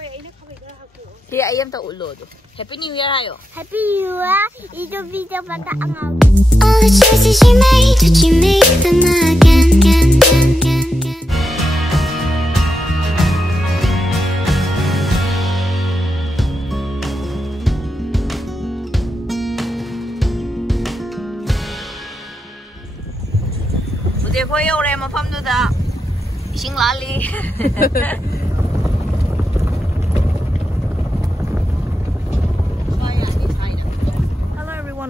Here I am to ulo. Happy New Year ayo. Happy New Year. Ito video pata ang all the choices you made, did you make them again? Buti ko yung ore mapam da. Ising lali.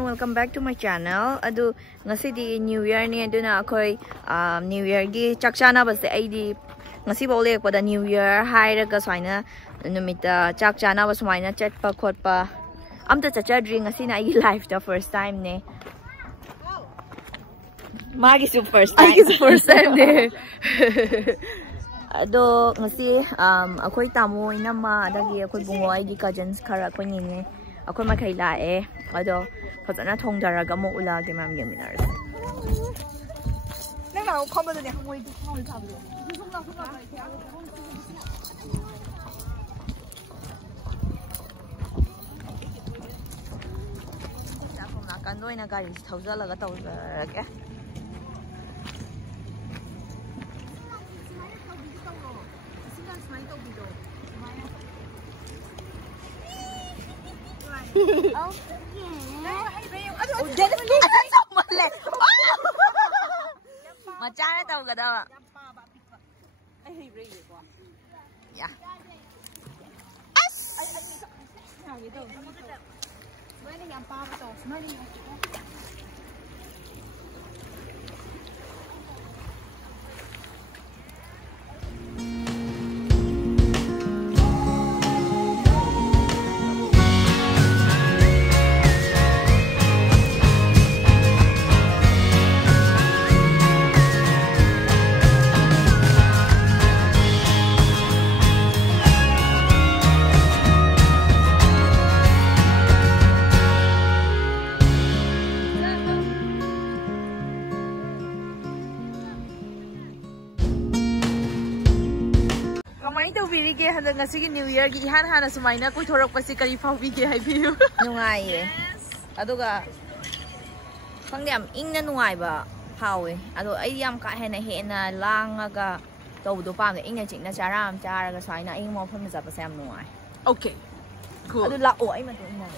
Welcome back to my channel. Adu ngasi di New Year ni adu na akoy New Year gi chakchana bas ai di ngasi bole ko da New Year hai ra ga swaina numita chakchana bas swaina chat pa khot pa amta chacha drink ngasi na ai life the first time ne magi su first time ne ado ngasi akoy tamo inama adagi akoy bungo ai di cousins khara ko ni ne akoy makai lae ado fazana thongdaraga mo ulage mam yaminar nang na comment ne hangoi du hangoi phablo ja ko na kan noi na gari thaujalaga tawrage Macam tahu ke tak? Ya. Ngasi New Year gi hana sumaina koi thorak pasi kari phaubi ge hai biu nungai ye aduga khangdam ingna nungai ba phawe ado ai yam ka hena langaga tawdu pam de ingna chingna charam charaga saina ing mo pham ja pa sam nungai okay cool adu la o ai ma to ina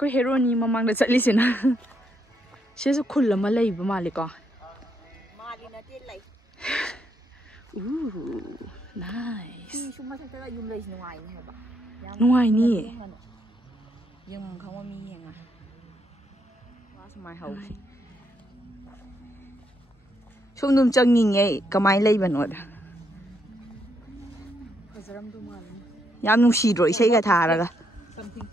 ko hero ni mamang da chatli sina she su khul lama lai ba mali ko mali na te lai ooh nice ni suma sa ta yum lai nuai ni ba nuai ni yung khawa mi yang a wa smai hau sung num chang ning ei kamai lai ba no da fazaram du mal yam nu shi ro isai ga tharaga something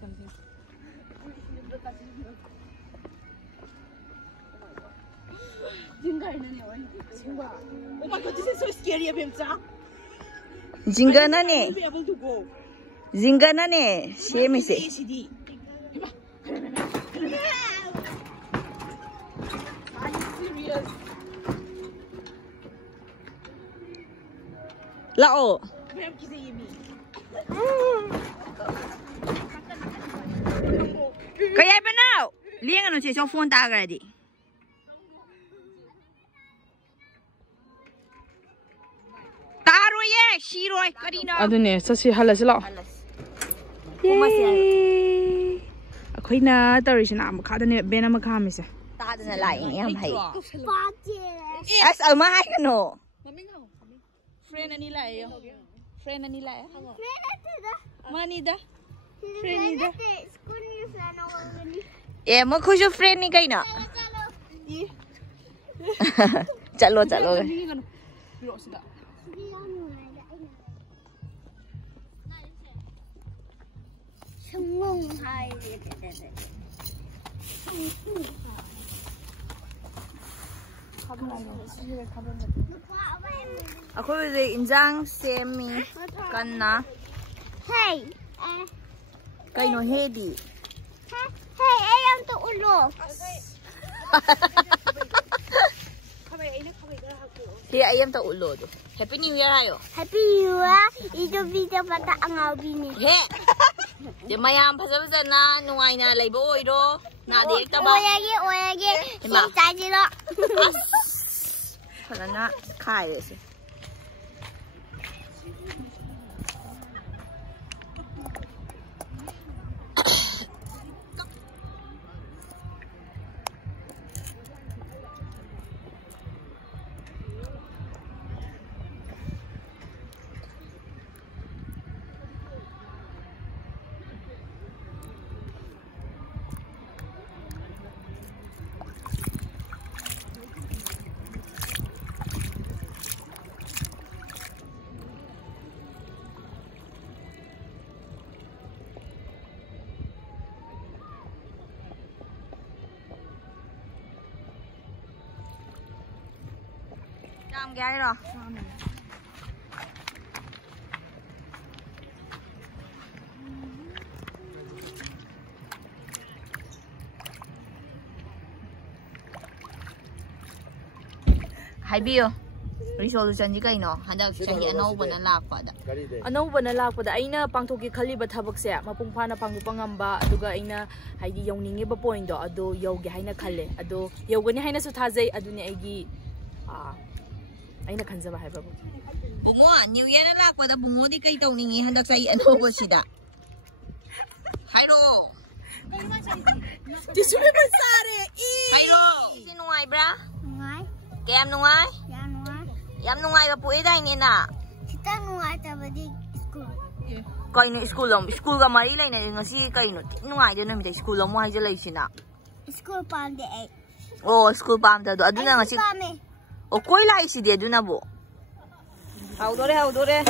oh my god, this is so scary, Abimsa. Zingana ne. Be able to go. Zingana ne. Shame is it. Are you serious? Lao. Kaya ba now? Liang ano siya phone ta ready. Shiroi karina adune sasi halas la yay akhoi na tarisina am khada ne bena ma khamise ta dana lai yam hai as alma hai no Friend ani lai yo. Friend ani lai. Friend ate da. Mani da. Friend ni da. School ni friend ako gani. Eh, mo khuju friend ni kai na. Chalo. Chalo. Sungong hai. Ako wala injang semi kanna. Hey. Kay no heady. Hey, ayam tu ulo. Hey, ayam ta ulo do. Happy New Year ayo. Happy New Year. Ito video pata ang bini. He. Di mayam phasa na nuai na laibo oiro. Na di ta ba. Oyage. Kita jiro. Pala na kaya si. Làm cái rồi. Hai bio. Resolution ji kai no. Handa chahi anauba na lakpa da. Anauba na lakpa da aina pangthoki khaliba thabak se mapung phana pangdu pangamba aduga aina haidi yawninge ba point do ado yawge haina khalle ado yawgani haina su thajai aduni aigi aina khanjaba haiba bungo new year na lakpa da bungo di kai tawningi handak sai anauba sida hairo tisumi basare hairo sinungai bra Nungai. Kayam nungai Yam nungai ba puwi dai ni na. Kita nungai tabadi school. Kay no school ka mari lai na ngasi kay no nungai do na mi school mo hay jalay sina. School pam de ay. Oh, school pam ta do aduna ngasi. O koy lai si de aduna bo. How dore.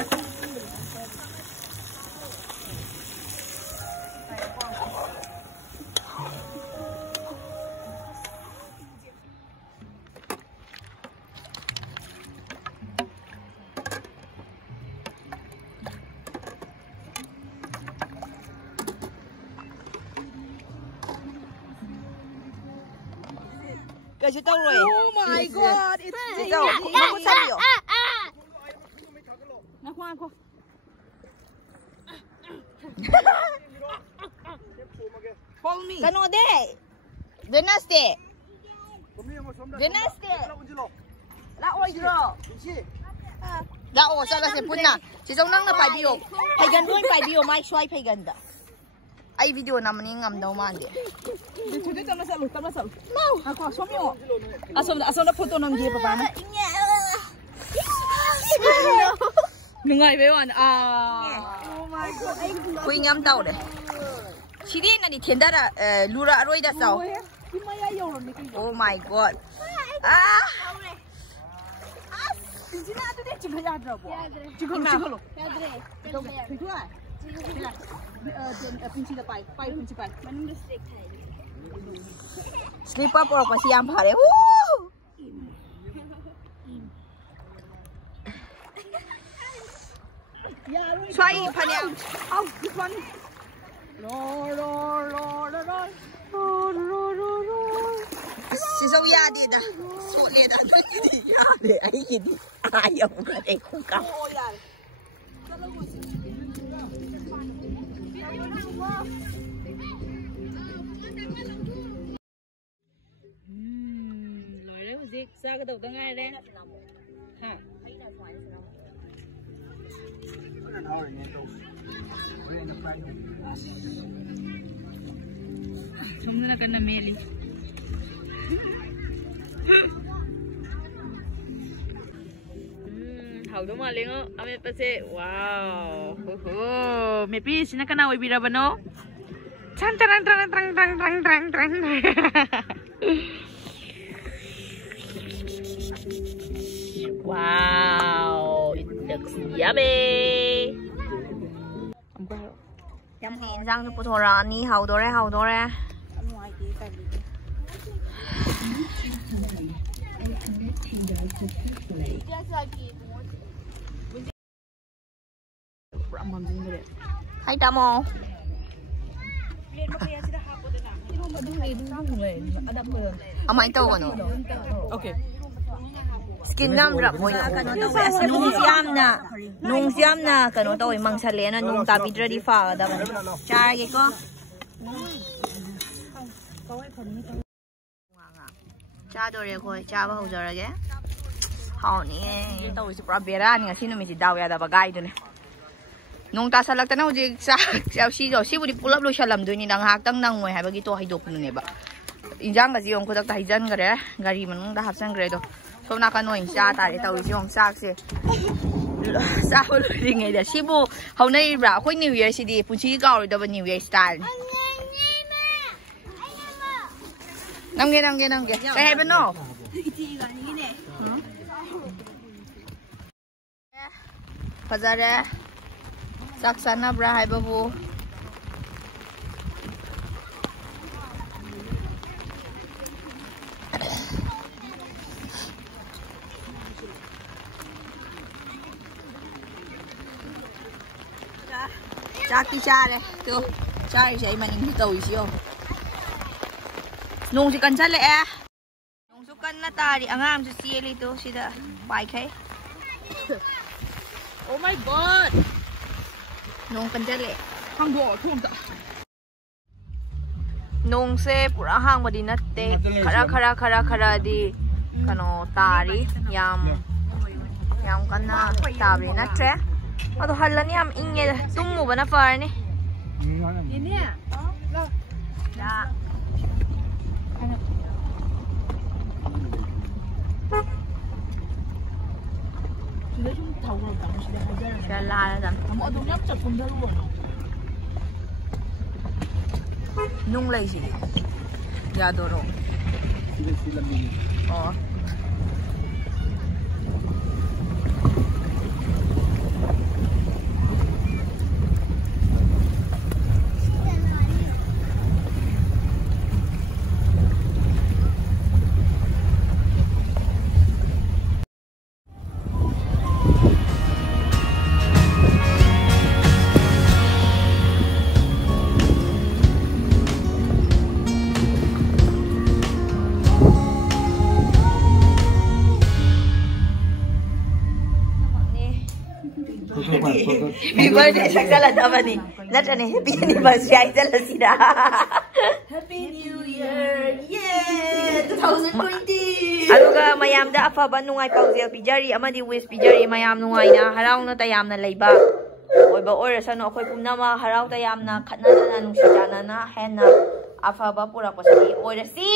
Oh my god, it's go. Mo sabi yo. Nakuha ko. Follow me. Kano de? Dynasty. La oi dro. La o sa la se punna. Si jong nang na pai biyo. Pai gan doi pai biyo mai swai pai gan da. Ai video naman ni ngam daw man de. Dito tama sa lu. Mau. Ako somyo. Asom na photo nang giya pa ba? Nungai bewan. Oh my god. Kuy ngam daw de. Sidi na ni tienda da lura aroi da sao. Oh my god. Sina atu de chiga ya dra bo. Chigolo. Ya dre. Pitu ai. Pinci da pai principal. Manung district hai. Slip up or pasi am phare. Woo! Swai phanyam. Au, this one. Lo. Si so ya di da. So le da di ya de ai ki di. Ayaw ka de ku ka. Oh ya. Nói đấy gì ra cái đầu tao ngay đây hả chúng nó cần làm mê đi haudo malengo ame pase wow ho mepi sina kana oi birabano chan tarang tarang tarang tarang tarang tarang tarang wow it looks yummy yam henzang nu puthora ni haudore Hai tamo. Amai tau kano. Okay. Skin nam rap mo kano tau as nung siam na kano tau mang salena nung tapi ready fa da ba. Char ge ko. Cha do re ko cha ba ho jara ge. Hao ni tau si pra bera ni ngasi no mi si daw ya da ba gai do ne. Nung tasalak tanaw di sa si budi pulap lo shalam do ni nang haktang nang moy habagi to haidok no ne ba. Injang ga jiong ko tak tahijan gare gari manung da hapsan gare do. So na kanoy sa ta ri taw jiong sak se. Sa ho lo ring ai da sibu hau nei bra khoi new year si di punchi gaw ri da ba new year style. Namge say ba no. Fazare saksana bra hai babu Chaki chare tu chai sai maning tau isyo nung si kan chale nung su kan na tari angam su sieli tu sida pai khai Oh my god! Nung kanjali. Hang do thum ta. Nung se pura hang madi natte. Khara di kano tari yam kana tabi natte. Ado halani yam inge tummu bana farni. Ini ya? Ya. Nung lay sih, ya dorong. Oh. Happy birthday sakala Vabani. Natane happy anniversary ay dala sida. Happy New Year. Yeah, 2020. Aluga mayam da afaba nungay pausel pijari amadi wish pijari mayam nungay na haraw na tayam na layba. Oiba oras ano ako'y punama haraw tayam na katnana na nung sidana na hen na afaba pura ko sa di oras si.